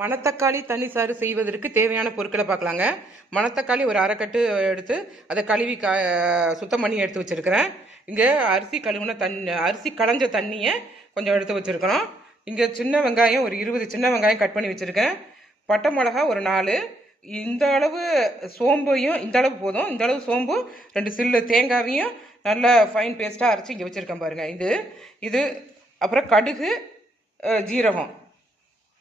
மணத்தக்காளி தண்ணி சாறு செய்வதற்கு தேவையான பொருட்களை பார்க்கலாங்க. மணத்தக்காளி ஒரு அரை கட்டு எடுத்து அதை கழுவி சுத்தம் பண்ணி எடுத்து வச்சுருக்கிறேன். இங்கே அரிசி கழுவுன அரிசி களைஞ்ச தண்ணியை கொஞ்சம் எடுத்து வச்சுருக்கிறோம். இங்கே சின்ன வெங்காயம் ஒரு 20 சின்ன வெங்காயம் கட் பண்ணி வச்சுருக்கேன். பட்டை மிளகா ஒரு 4. இந்த அளவு சோம்பையும் இந்த அளவு போதும். இந்த அளவு சோம்பும் 2 சில்லு தேங்காவையும் நல்லா ஃபைன் பேஸ்ட்டாக அரைச்சி இங்கே வச்சுருக்கேன் பாருங்கள். இது அப்புறம் கடுகு, ஜீரகம்,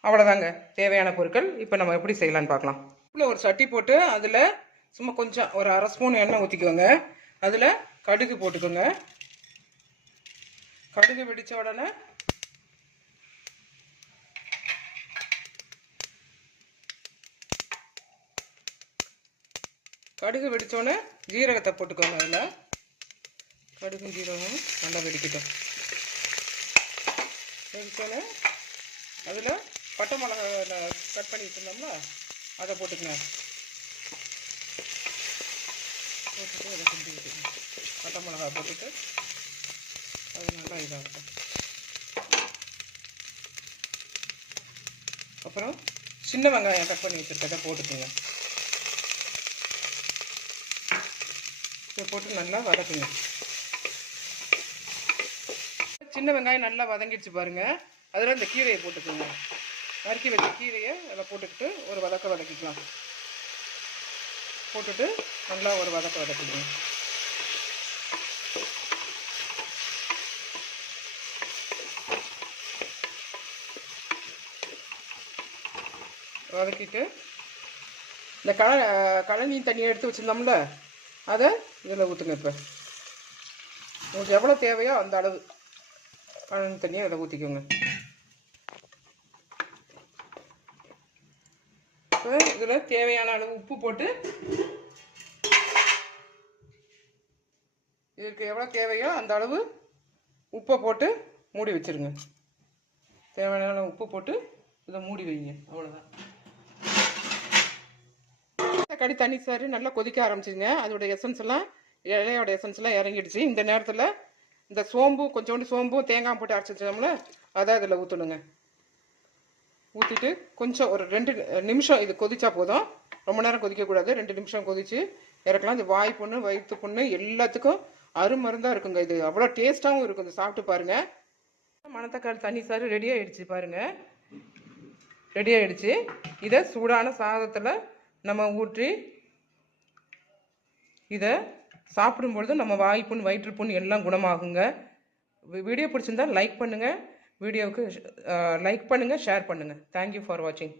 அவ்வளோதாங்க தேவையான பொருட்கள். இப்போ நம்ம எப்படி செய்யலான்னு பார்க்கலாம். இப்போ ஒரு சட்டி போட்டு அதில் சும்மா கொஞ்சம் ஒரு அரை ஸ்பூன் எண்ணெய் ஊற்றிக்கோங்க. அதில் கடுகு போட்டுக்கோங்க. கடுகு வெடித்த உடனே ஜீரகத்தை போட்டுக்கோங்க. அதில் கடுகும் ஜீரகம் நல்லா வெடிக்கட்டும். வெடித்தோடனே அதில் பட்டை மிளகா கட் பண்ணி வச்சுருந்தோம்ல அதை போட்டுக்கங்க. போட்டுட்டு அதை கிண்டி விட்டுக்கங்க. பட்டை மிளகா போட்டுட்டு அது நல்லா இதாகட்டும். அப்புறம் சின்ன வெங்காயம் கட் பண்ணி வச்சுருக்கதை போட்டுக்கோங்க. இதை போட்டு நல்லா வதக்குங்க. சின்ன வெங்காயம் நல்லா வதங்கிடுச்சு பாருங்கள். அதில் இந்த கீரையை போட்டுக்கோங்க. நறுக்கி வச்ச கீரையை அதில் போட்டுக்கிட்டு ஒரு வதக்கிக்கலாம். போட்டுட்டு நல்லா ஒரு வதக்கிக்கணும். வதக்கிட்டு இந்த கழனி தண்ணியை எடுத்து வச்சுருந்தோம்ல அதை இதில் ஊற்றுங்க. இப்போ உங்களுக்கு எவ்வளோ தேவையோ அந்த அளவு கழனி தண்ணியை அதில் ஊற்றிக்கோங்க. இதில் தேவையான அளவு உப்பு போட்டு இதுக்கு எவ்வளோ தேவையோ அந்த அளவு உப்பை போட்டு மூடி வச்சுருங்க. தேவையான அளவு உப்பு போட்டு இதை மூடி வைங்க. அவ்வளோதான். தக்காளி தண்ணி சாறு நல்லா கொதிக்க ஆரம்பிச்சிங்க. அதோட இலையோட எசன்ஸ் எல்லாம் இறங்கிடுச்சு. இந்த நேரத்தில் இந்த கொஞ்சோண்டு சோம்பும் தேங்காய் போட்டு அரைச்சி வச்சோம்ல அதை அதில் ஊற்றணுங்க. ஊற்றிட்டு கொஞ்சம் ஒரு 2 நிமிஷம் இது கொதிச்சா போதும். ரொம்ப நேரம் கொதிக்கக்கூடாது. 2 நிமிஷம் கொதித்து இறக்கலாம். இது வாய் புண்ணு, வயிற்று புண்ணு எல்லாத்துக்கும் அருமருந்தாக இருக்குங்க. இது அவ்வளோ டேஸ்ட்டாகவும் இருக்கும். இது சாப்பிட்டு பாருங்கள். மணத்தக்காளி தண்ணி சாறு ரெடி ஆகிடுச்சு பாருங்கள். ரெடி ஆகிடுச்சு. இதை சூடான சாதத்தில் நம்ம ஊற்றி இதை சாப்பிடும்பொழுது நம்ம வாய் புண், வயிற்று புண் எல்லாம் குணமாகுங்க. வீடியோ பிடிச்சிருந்தால் லைக் பண்ணுங்கள். வீடியோவுக்கு லைக் பண்ணுங்கள், ஷேர் பண்ணுங்கள். தேங்க்யூ ஃபார் வாட்சிங்.